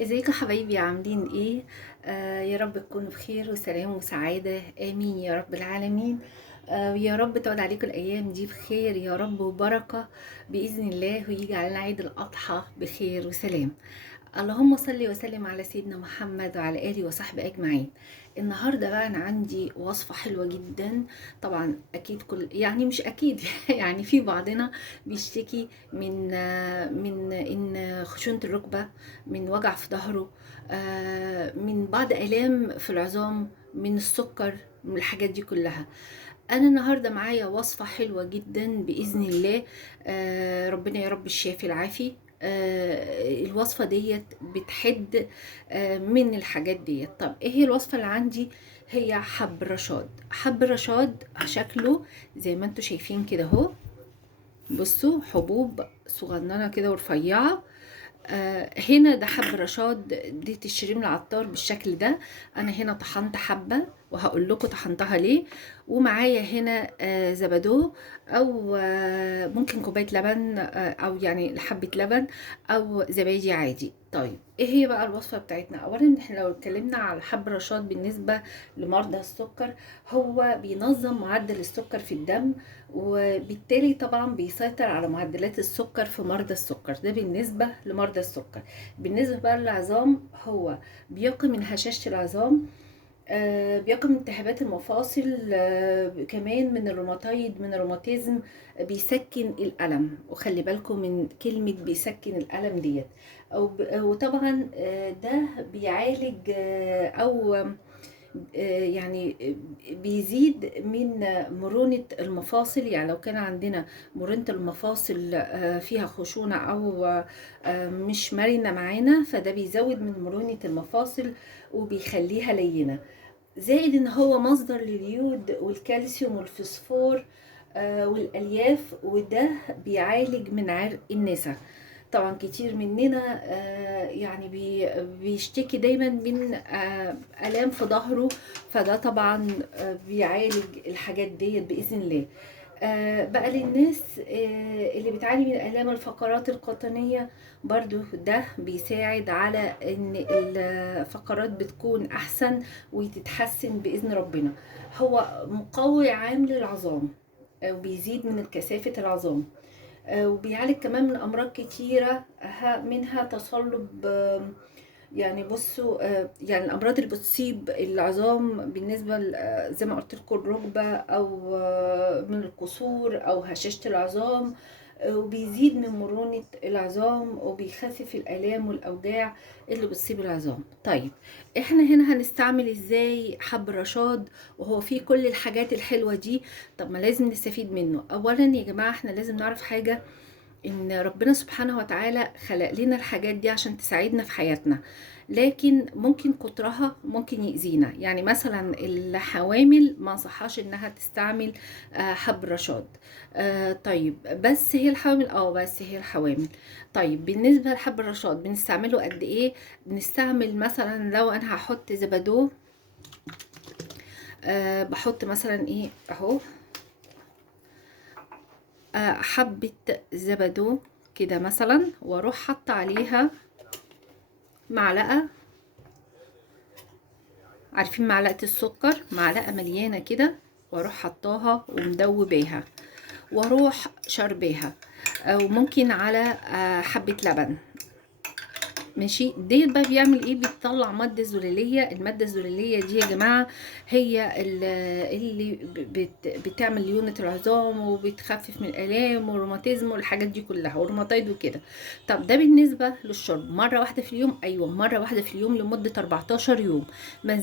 ازيكم حبايبي عاملين ايه؟ يا رب تكونوا بخير وسلام وسعادة، امين يا رب العالمين. ويا رب تعود عليكم الايام دي بخير يا رب وبركة باذن الله، ويجي علينا عيد الاضحى بخير وسلام. اللهم صل وسلم على سيدنا محمد وعلى اله وصحبه اجمعين. النهارده بقى انا عندي وصفه حلوه جدا. طبعا اكيد كل يعني مش اكيد يعني في بعضنا بيشتكي من ان خشونه الركبه، من وجع في ظهره، من بعض الام في العظام، من السكر، من الحاجات دي كلها. انا النهارده معايا وصفه حلوه جدا باذن الله. ربنا يا رب الشافي العافي. الوصفه ديت بتحد من الحاجات ديت. طب ايه هي الوصفه اللي عندي؟ هي حب رشاد. حب رشاد شكله زي ما انتوا شايفين كده اهو. بصوا، حبوب صغننه كده ورفيعه. هنا ده حب رشاد، دي تشتريه من العطار بالشكل ده. انا هنا طحنت حبة وهقول لكم طحنتها ليه. ومعايا هنا زبادو، او ممكن كوباية لبن، او يعني حبة لبن او زبادي عادي. طيب ايه هي بقى الوصفة بتاعتنا؟ اولا احنا لو اتكلمنا على حب رشاد بالنسبة لمرضى السكر، هو بينظم معدل السكر في الدم، وبالتالي طبعا بيسيطر على معدلات السكر في مرضى السكر. ده بالنسبة لمرضى السكر. بالنسبة بقى للعظام، هو بيقي من هشاشة العظام، بيقي من التهابات المفاصل، كمان من الروماتيد، من الروماتيزم. بيسكن الألم، وخلي بالكم من كلمة بيسكن الألم ديت. وطبعا ده بيعالج أو يعني بيزيد من مرونة المفاصل. يعني لو كان عندنا مرونة المفاصل فيها خشونة أو مش مرنة معانا، فده بيزود من مرونة المفاصل وبيخليها لينة. زائد ان هو مصدر لليود والكالسيوم والفوسفور والالياف، وده بيعالج من عرق النسا. طبعا كتير مننا يعني بيشتكي دايما من الام في ظهره، فده طبعا بيعالج الحاجات ديت باذن الله. بقى للناس اللي بتعاني من الام الفقرات القطنيه، برضو ده بيساعد على ان الفقرات بتكون احسن وتتحسن باذن ربنا. هو مقوي عام للعظام، وبيزيد من كثافه العظام، وبيعالج كمان من امراض كتيره، منها تصلب. يعني بصوا، يعني الامراض اللي بتصيب العظام بالنسبه زي ما قلت لكم الركبه، او من الكسور او هشاشه العظام. وبيزيد من مرونة العظام، وبيخفف الآلام والأوجاع اللي بتصيب العظام. طيب احنا هنا هنستعمل ازاي حب رشاد وهو فيه كل الحاجات الحلوة دي؟ طب ما لازم نستفيد منه. اولا يا جماعة احنا لازم نعرف حاجة، ان ربنا سبحانه وتعالى خلق لنا الحاجات دي عشان تساعدنا في حياتنا، لكن ممكن كترها ممكن يأذينا. يعني مثلا الحوامل ما صحاش انها تستعمل حب رشاد. طيب بس هي الحوامل، بس هي الحوامل. طيب بالنسبة لحب الرشاد بنستعمله قد ايه؟ بنستعمل مثلا لو انا هحط زبادو، بحط مثلا ايه اهو، حبة زبادو كده مثلا، واروح حاطه عليها معلقة. عارفين معلقة السكر؟ معلقة مليانة كده، واروح حطاها ومدوباها، واروح شرباها، او ممكن على حبة لبن. ماشي. ديت بقى بيعمل ايه؟ بيطلع ماده زلاليه. الماده الزلاليه دي يا جماعه هي اللي بتعمل ليونه العظام، وبتخفف من الالام والروماتيزم والحاجات دي كلها والروماتيد وكده. طب ده بالنسبه للشرب مره واحده في اليوم. ايوه، مره واحده في اليوم لمده 14 يوم. ما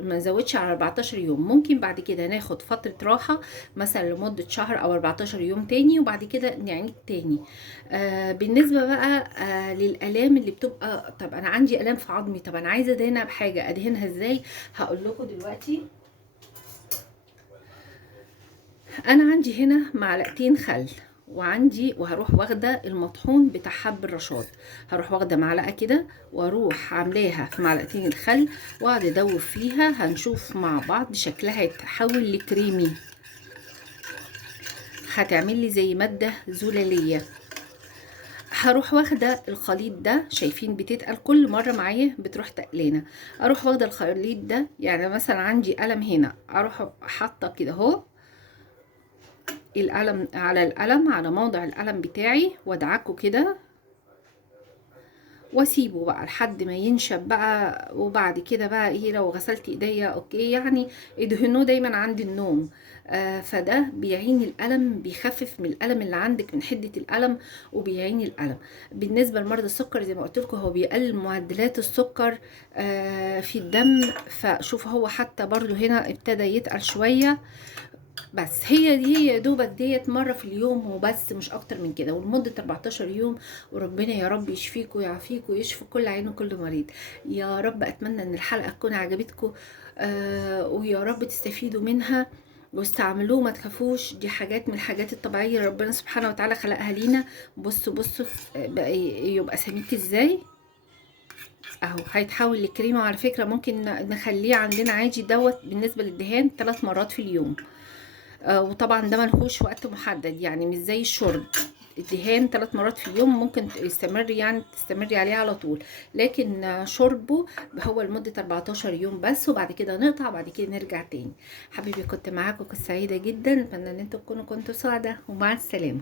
نزودش على 14 يوم. ممكن بعد كده ناخد فتره راحه مثلا لمده شهر او 14 يوم تاني، وبعد كده نعيد تاني. بالنسبه بقى للالام اللي بتبقى، طب انا عندي الام في عظمي، طب انا عايزه ادهنها بحاجه، ادهنها ازاي؟ هقول لكم دلوقتي. انا عندي هنا معلقتين خل، وهروح واخده المطحون بتاع حب الرشاد. هروح واخده معلقه كده، واروح عاملاها في معلقتين الخل، واقعد ادوب فيها. هنشوف مع بعض شكلها يتحول لكريمي، هتعمل لي زي ماده زلاليه. هروح واخده الخليط ده، شايفين بتتقل كل مره معايا بتروح تقلينه. اروح واخده الخليط ده، يعني مثلا عندي قلم هنا، اروح حاطه كده اهو القلم على القلم، على موضع القلم بتاعي، وادعكه كده واسيبه بقى لحد ما ينشف بقى. وبعد كده بقى ايه، لو غسلت ايديا اوكي، يعني ادهنوه دايما عند النوم. فده بيعين الألم، بيخفف من الألم اللي عندك، من حدة الألم، وبيعين الألم. بالنسبة لمرضى السكر زي ما قلت لكم، هو بيقلل معدلات السكر في الدم. فشوف هو حتى برضو هنا ابتدى يتقل شوية. بس هي دي، هي يا دوبك ديت مره في اليوم وبس، مش اكتر من كده، ولمده 14 يوم. وربنا يا رب يشفيك ويعافيك ويشفي كل عين وكل مريض. يا رب اتمنى ان الحلقه تكون عجبتكم، ويا رب تستفيدوا منها واستعملوه. ما تخافوش، دي حاجات من الحاجات الطبيعيه ربنا سبحانه وتعالى خلقها لينا. بصوا بصوا بقى يبقى سميك ازاي اهو، هيتحول لكريمه. وعلى فكره ممكن نخليه عندنا عادي دوت بالنسبه للدهان 3 مرات في اليوم. وطبعا ده ملهوش وقت محدد، يعني مش زي الشرب. الدهان 3 مرات في اليوم ممكن يستمر، يعني تستمري عليه على طول. لكن شربه هو لمدة 14 يوم بس، وبعد كده نقطع، بعد كده نرجع تاني. حبيبي كنت معاكم، كنت سعيدة جدا. اتمنى ان انتوا تكونوا كنتوا سعداء، ومع السلامة.